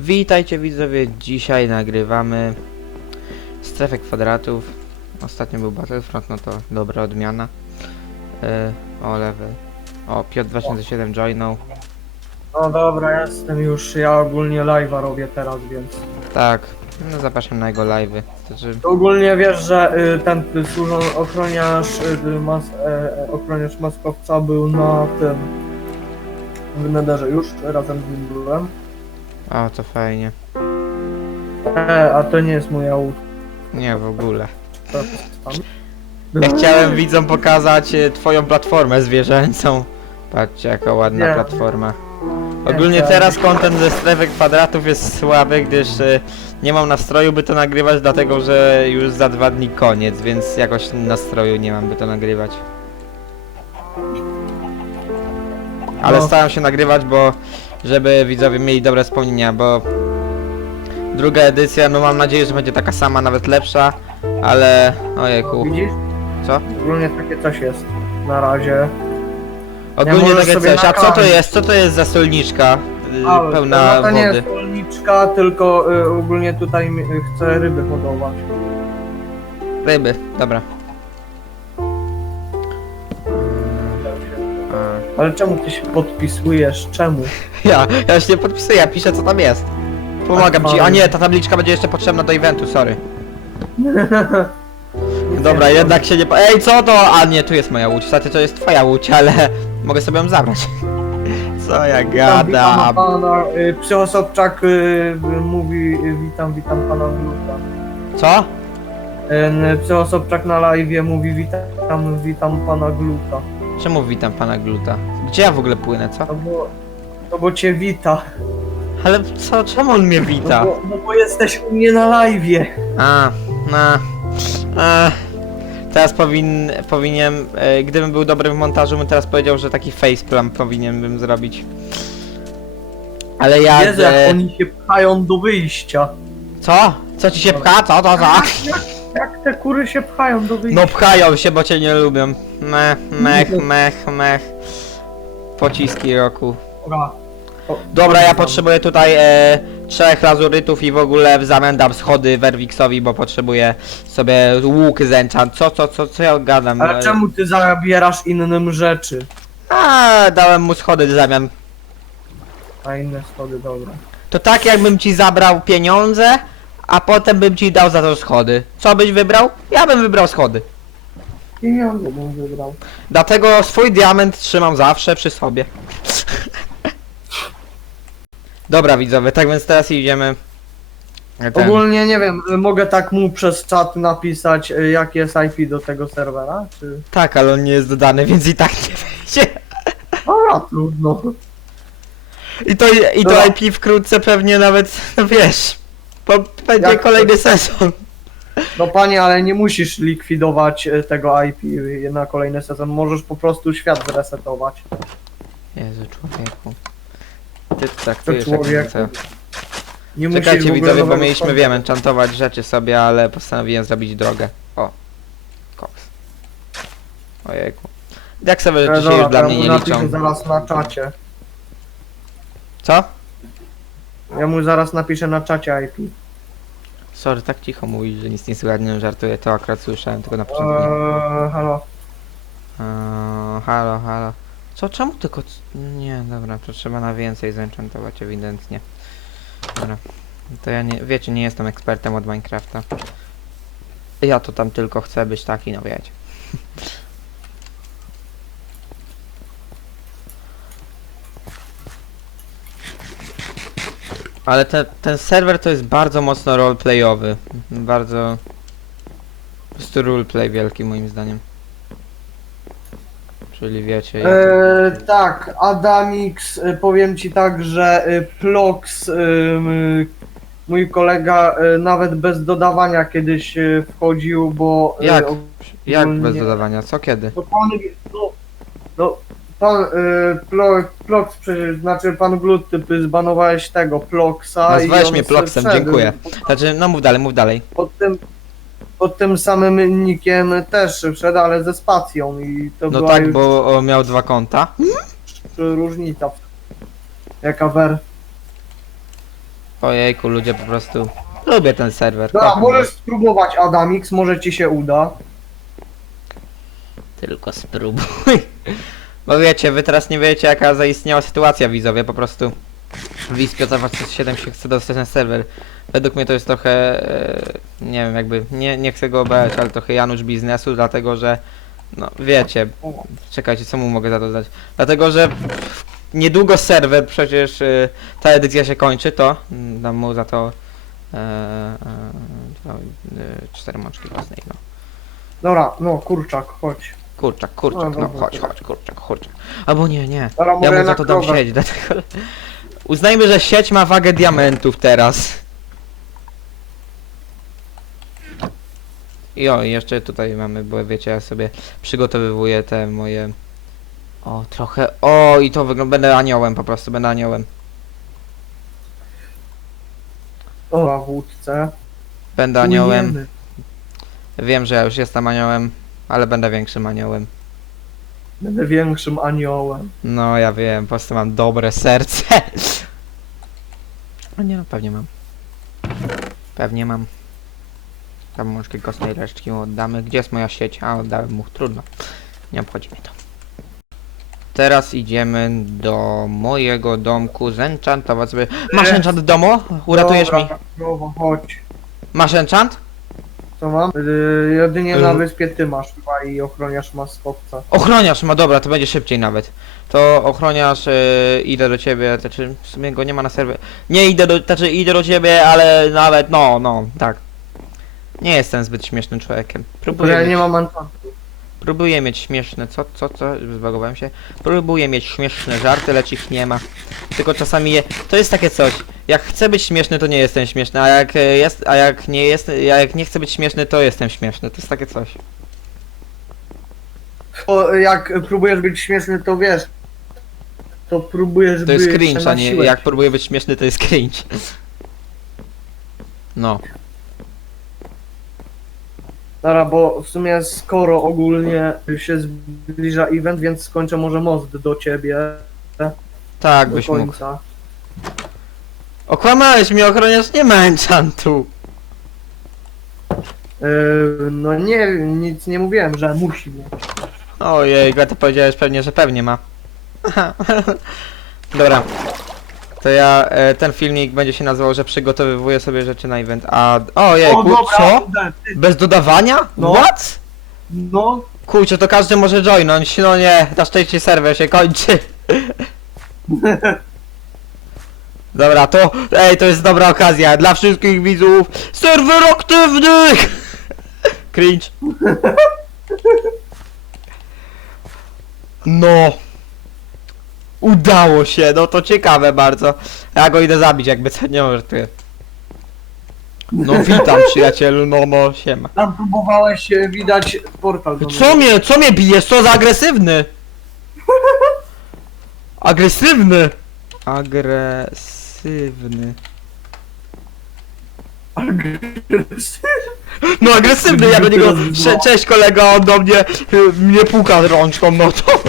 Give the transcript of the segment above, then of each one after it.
Witajcie widzowie, dzisiaj nagrywamy strefę kwadratów. Ostatnio był Battlefront, no to dobra odmiana. Yy, o level. O, Piotr 2007 joinął. No dobra, jestem już, ja ogólnie live'a robię teraz, więc... Tak, no zapraszam na jego live'y. Znaczy, Ogólnie wiesz, że y, ten y, służą ochroniarz, y, mas, e, e, ochroniarz maskowca był na tym... W Nederze już, razem z nim byłem. O to fajnie. E, a to nie jest moja łódka. Nie, w ogóle. Ja chciałem widzom pokazać e, twoją platformę zwierzęcą. Patrzcie jaka ładna Nie. platforma. Ogólnie Nie, teraz kontent ze strefy kwadratów jest słaby, gdyż e, nie mam nastroju by to nagrywać, dlatego że już za dwa dni koniec, więc jakoś nastroju nie mam by to nagrywać. Ale No. staram się nagrywać, bo żeby widzowie mieli dobre wspomnienia, bo druga edycja, no mam nadzieję, że będzie taka sama, nawet lepsza, ale ojejku, Widzisz? co? Ogólnie takie coś jest. Na razie. Ogólnie możesz takie sobie coś, a co to nakarmić. jest? Co to jest za solniczka y, Ale pełna no to nie wody? jest rolniczka, tylko y, ogólnie tutaj mi- y, chcę ryby hodować. Ryby, dobra. Ale czemu ty się podpisujesz? Czemu? Ja, ja już nie podpisuję, ja piszę co tam jest. Pomagam ci. A nie, ta tabliczka będzie jeszcze potrzebna do eventu, sorry. Dobra, jednak się nie... po- Ej, co to? A nie, tu jest moja łódź. Znaczy, to jest twoja łódź, ale mogę sobie ją zabrać. Co ja Witam, witam gadam? pana, y, Psychosobczak y, mówi y, witam, witam pana Gluta. Co? Y, Psychosobczak na live mówi witam, witam pana Gluta. Czemu witam pana Gluta? Gdzie ja w ogóle płynę, co? No bo, no bo cię wita. Ale co, czemu on mnie wita? No bo, no bo jesteś u mnie na live. A, na. A, teraz powin, powinien. E, gdybym był dobry w montażu, bym teraz powiedział, że taki faceplan powinien bym zrobić. Ale ja. Jezu, jak oni się pchają do wyjścia. Co? Co ci się pcha? Co to za? Jak te kury się pchają do wyjścia? No pchają się, bo cię nie lubią. Mech, mech, mech, mech. Pociski roku. Dobra. O, Dobra, ja potrzebuję tutaj e, trzech lazurytów i w ogóle w zamian dam schody Werwiksowi, bo potrzebuję sobie łuk z enchant. Co, co, co, co ja gadam? Ale czemu ty zabierasz innym rzeczy? A, dałem mu schody w zamian. A inne schody, dobra. To tak jakbym ci zabrał pieniądze, a potem bym ci dał za to schody. Co byś wybrał? Ja bym wybrał schody. Pieniądze bym wybrał. Dlatego swój diament trzymam zawsze przy sobie. Dobra widzowie, tak więc teraz idziemy. Ten. Ogólnie nie wiem, mogę tak mu przez czat napisać y, jakie jest IP do tego serwera, czy... Tak, ale on nie jest dodany, więc i tak nie wejdzie. Dobra, trudno. I to, i to Dobra. IP wkrótce pewnie nawet, no wiesz, bo będzie Jak to? kolejny sezon. No panie, ale nie musisz likwidować y, tego IP na kolejny sezon, możesz po prostu świat zresetować. Jezu, człowieku. Ty to tak To czujesz jak człowieku. Nie Czekajcie widzowie, bo nowego mieliśmy, wiem, enchantować rzeczy sobie, ale postanowiłem zrobić drogę. O. Koks. Ojejku. Jak sobie E, rzeczy się dobra, już dla mnie nie liczą. zaraz na czacie. Co? Ja mu zaraz napiszę na czacie IP. Sorry, tak cicho mówisz, że nic nie słychać, nie żartuję, to akurat słyszałem tylko na początku. Eee, halo. Eee, halo, halo. Co, czemu tylko... c- Nie, dobra, to trzeba na więcej zenchantować ewidentnie. Dobra. To ja nie, wiecie, nie jestem ekspertem od Minecrafta. Ja to tam tylko chcę być taki, no wiecie. Ale te, ten serwer to jest bardzo mocno roleplayowy. Bardzo... Po prostu roleplay wielki moim zdaniem. Czyli wiecie... Ja to... Eee, tak, Adamix, y, powiem ci tak, że y, Plox, y, mój kolega, y, nawet bez dodawania kiedyś wchodził, bo... Jak? o- Jak ogólnie- bez dodawania? Co kiedy? No, no pan, y, Plo, Plox przecież, znaczy pan Glut, ty zbanowałeś tego Ploxa i Nazwałeś on mnie se wszedł. dziękuję. Znaczy, no mów dalej, mów dalej. Pod tym, pod tym samym nickiem też wszedł, ale ze spacją i to No była tak, już bo o, miał dwa konta. różnica. Jaka wer... Ojejku, ludzie po prostu... Lubię ten serwer. Dobra, kocham go. możesz spróbować Adamix, może ci się uda. Tylko spróbuj. Bo wiecie, wy teraz nie wiecie jaka zaistniała sytuacja widzowie, po prostu Wispio za 7 się chce dostać na serwer. Według mnie to jest trochę, e, nie wiem, jakby, nie, nie chcę go obawiać, ale trochę Janusz biznesu, dlatego że, no wiecie, czekajcie, co mu mogę za to dodać? Dlatego, że niedługo serwer, przecież e, ta edycja się kończy, to mm, dam mu za to e, e, e, cztery mączki własnej, no. Dobra, no kurczak, chodź. Kurczak, kurczak, No, no dobra. chodź, chodź, kurczak, kurczak. Albo nie, nie. Dobra, Ja mu za na to dam sieć, dlatego... Uznajmy, że sieć ma wagę diamentów teraz. I o, i jeszcze tutaj mamy, bo wiecie, ja sobie przygotowywuję te moje... O, trochę... O, i to wygląda... Będę aniołem po prostu, będę aniołem. Dobra, wódce. Będę aniołem. Płyniemy. Wiem, że ja już jestem aniołem, ale będę większym aniołem. Będę większym aniołem. No, ja wiem, po prostu mam dobre serce. A nie no, pewnie mam. Pewnie mam. Tam muszki kostnej resztki mu oddamy. Gdzie jest moja sieć? A, oddałem mu. Trudno. Nie obchodzi mnie to. Teraz idziemy do mojego domku zenchantować sobie. Masz enchant w domu? Uratujesz Dobra, mi. Krowo, chodź. Masz enchant? Co mam? Yy, jedynie na Yy. wyspie ty masz chyba i ochroniarz maskotca. Ochroniarz ma, dobra, to będzie szybciej nawet. To ochroniarz, yy, idę do ciebie, znaczy w sumie go nie ma na serwer. Nie idę do, znaczy idę do ciebie, ale nawet, no, no, tak. Nie jestem zbyt śmiesznym człowiekiem. Próbuję, ja nie mam enchantu. Próbuję mieć śmieszne, co, co, co, zbagowałem się. Próbuję mieć śmieszne żarty, lecz ich nie ma. Tylko czasami je, to jest takie coś. Jak chcę być śmieszny, to nie jestem śmieszny, a jak e, jest, a jak nie jest, a jak nie chcę być śmieszny, to jestem śmieszny. To jest takie coś. To jak próbujesz być śmieszny, to wiesz. To próbujesz To jest być cringe, a nie jak próbuję być śmieszny, to jest cringe. No. Dobra, bo w sumie skoro ogólnie się zbliża event, więc skończę może most do ciebie. Tak do byś mógł. końca. Okłamałeś mnie, ochroniarz nie ma enchantu. Yy, no nie, nic nie mówiłem, że musi mieć. Ojej, to powiedziałeś pewnie, że pewnie ma. Dobra. To ja, e, ten filmik będzie się nazywał, że przygotowywuję sobie rzeczy na event, a... Ojejku, co? idę, ty. Bez dodawania? No. What? No, Kurczę, to każdy może joinąć, no nie, na szczęście serwer się kończy. Dobra, to, ej, to jest dobra okazja dla wszystkich widzów. Serwer aktywny! Cringe. No. Udało się, no to ciekawe bardzo. Ja go idę zabić, jakby co nie może ty. No witam przyjacielu, no no siema. tam próbowałeś e, widać portal. do Co mnie. mnie, co mnie bijesz? Co za agresywny? Agresywny! Agresywny. No agresywny, ja do niego, Cze- cześć kolego, on do mnie, y, mnie puka rączką, no to,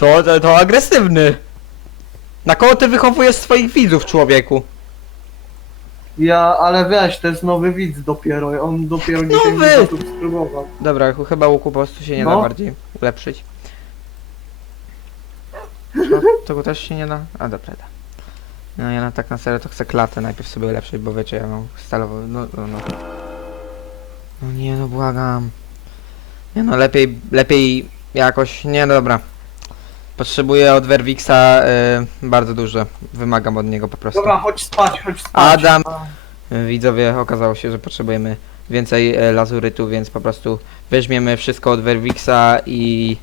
to, to, to agresywny. Na kogo ty wychowujesz swoich widzów, człowieku? Ja, ale weź, to jest nowy widz dopiero, on dopiero Nowy! 10 minut spróbował. Dobra, ch- chyba łuku po prostu się nie da No. bardziej ulepszyć. Co? Tego też się nie da? A dobra, da. No ja na tak na serio to chcę klatę najpierw sobie ulepszyć, bo wiecie, ja mam stalowo, no, no, no. No nie no, błagam. Nie no, lepiej, lepiej jakoś, nie dobra. Potrzebuję od Werwixa y, bardzo dużo, wymagam od niego po prostu. Dobra, chodź spać, chodź spać. Adam. Widzowie, okazało się, że potrzebujemy więcej e, lazurytu, więc po prostu weźmiemy wszystko od Werwixa i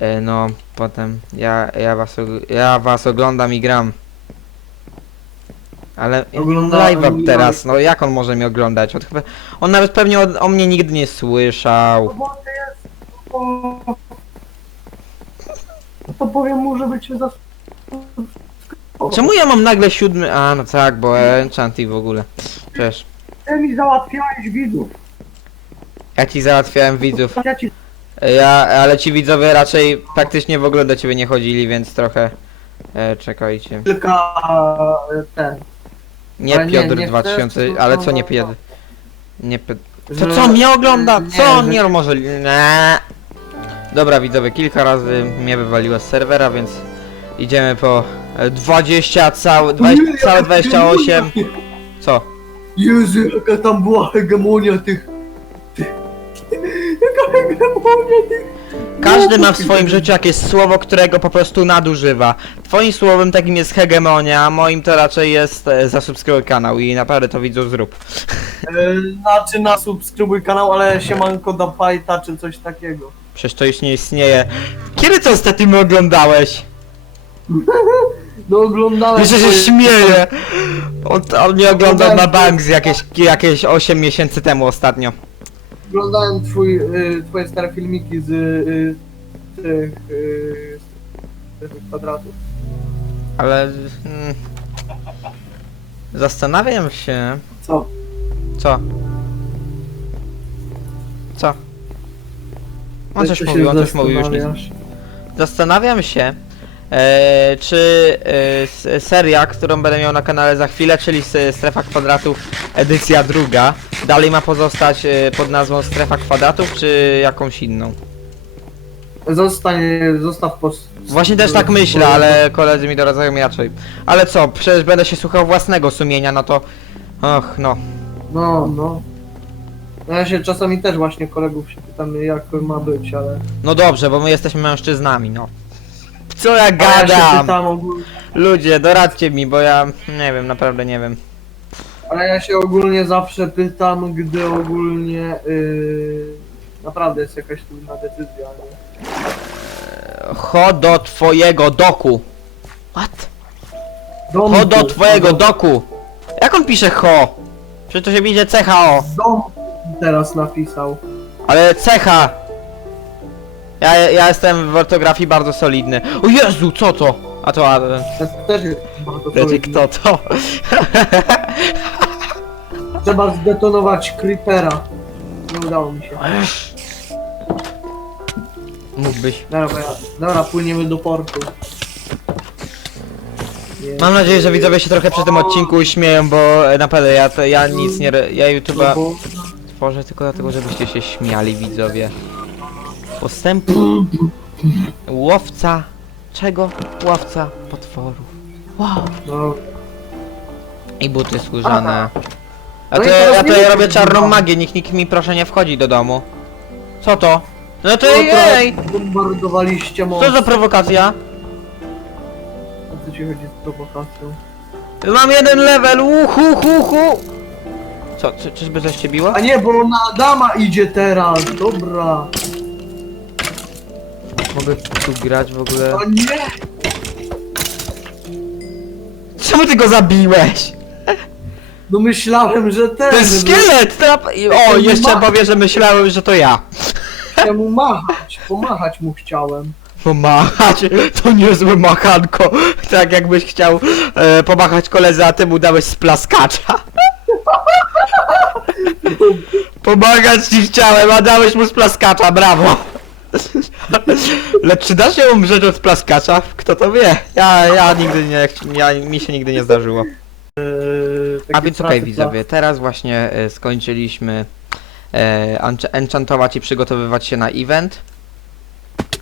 e, no potem ja, ja, was, og- ja was oglądam i gram. Ale Ogląda- live'a ogląda- teraz, no jak on może mnie oglądać? On, chyba, on nawet pewnie o, o mnie nigdy nie słyszał. No bo ty jest... O... No to powiem mu, żeby cię zas... Czemu ja mam nagle siódmy... A no tak, bo enchanty w ogóle. Przecież Ty mi załatwiałeś widzów. ja ci załatwiałem widzów. Ja ci Ja, ale ci widzowie raczej praktycznie w ogóle do ciebie nie chodzili, więc trochę... E, czekajcie. kilka... e, ten... Nie Ale nie, Piotr nie 2000, chcesz, ale co nie Piotr? Nie Piotr. To Że- co mnie ogląda? nie, Co on że- nie może... Nie. Dobra widzowie, kilka razy mnie wywaliło z serwera, więc idziemy po e, 20 całe, 20, całe 28. Co? Jezu, jaka tam była hegemonia tych... tych... Jaka hegemonia tych... Każdy ma w swoim życiu jakieś słowo, którego po prostu nadużywa. Twoim słowem takim jest hegemonia, a moim to raczej jest e, zasubskrybuj kanał i naprawdę to widzą zrób. E, Znaczy na subskrybuj kanał, ale siemanko da fajta czy coś takiego. Przecież to już nie istnieje. Kiedy to ostatnio mnie oglądałeś? No oglądałem... Jeszcze się twoje- śmieję! On, on mnie oglądał na Oglądałem- bank z jakieś, jakieś 8 miesięcy temu ostatnio. Oglądałem twój, y, twoje stare filmiki z y, tych y, z tych kwadratów. Ale... Mm, zastanawiam się... Co? Co? Co? On coś mówił, on coś mówił już zastanawiasz? Zastanawiam się, e, czy e, s- seria, którą będę miał na kanale za chwilę, czyli s- Strefa Kwadratów edycja druga, dalej ma pozostać e, pod nazwą Strefa Kwadratów, czy jakąś inną? Zostanie, zostaw po... Właśnie też tak myślę, ale koledzy mi doradzają inaczej. Ale co, przecież będę się słuchał własnego sumienia, no to... Och, no. No, no. No Ja się czasami też właśnie kolegów się pytam jak ma być, ale... No dobrze, bo my jesteśmy mężczyznami, no. Co ja A ja się gadam? pytam ogólnie, Ludzie, doradźcie mi, bo ja nie wiem, naprawdę nie wiem. ale ja się ogólnie zawsze pytam, gdy ogólnie yy, naprawdę jest jakaś trudna decyzja, nie? Cho do twojego doku. What? Domku, Cho do twojego doku. Jak on pisze cho? Przecież to się pisze CHO. Dom teraz napisał. Ale cecha. Ja, ja jestem w ortografii bardzo solidny. O Jezu, co to? A to, a... Ja też jest bardzo Wiecie solidny. kto to? Trzeba zdetonować creepera. Nie udało mi się. Mógłbyś. Dobra, dobra płyniemy do portu. Nie. Mam nadzieję, że widzowie się trochę przy tym odcinku uśmieją, bo e, naprawdę ja, to, ja nic nie... re- Ja YouTube'a No tworzę tylko dlatego, żebyście się śmiali widzowie. Postępu łowca... Czego? Łowca potworów. Wow. No, I buty skórzane. A No to i ja, to ja robię czarną mam. magię, nikt, nikt mi proszę nie wchodzi do domu. Co to? No to no ej, ej! to bombardowaliście. Co za prowokacja? O co ci chodzi z prowokacją? Mam jeden level, uhu, hu, hu. Co, czy, czyżby coś cię biło? A nie, bo na Adama idzie teraz, dobra. Mogę tu grać w ogóle. A nie! Czemu ty go zabiłeś? No myślałem, że ten... To jest szkielet! Trap... O, jeszcze powie, że myślałem, że to ja. Chciałem mu machać, pomachać mu chciałem. Pomachać, to niezłe machanko. Tak jakbyś chciał e, pomachać koledze, a ty mu dałeś z plaskacza. Pomagać ci chciałem, a dałeś mu z plaskacza, brawo. Lecz czy da się umrzeć od plaskacza? Kto to wie? Ja, ja nigdy nie, ja, mi się nigdy nie zdarzyło. Eee, A więc okej widzowie, teraz właśnie e, skończyliśmy e, ench- enchantować i przygotowywać się na event.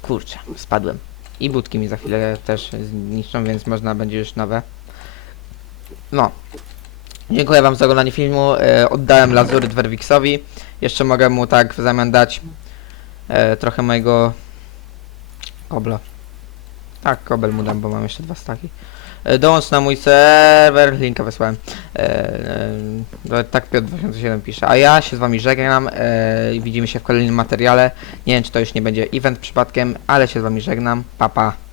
Kurczę, spadłem. I budki mi za chwilę też zniszczą, więc można będzie już nowe. No. Dziękuję wam za oglądanie filmu. E, oddałem lazuryt Werwiksowi. Jeszcze mogę mu tak w zamian dać e, trochę mojego kobla. Tak, kobel mu dam, bo mam jeszcze dwa staki. E, Dołącz na mój serwer, linka wysłałem. E, e, tak Piotr 2007 pisze. A ja się z wami żegnam e, widzimy się w kolejnym materiale. Nie wiem czy to już nie będzie event przypadkiem, ale się z wami żegnam. Pa pa.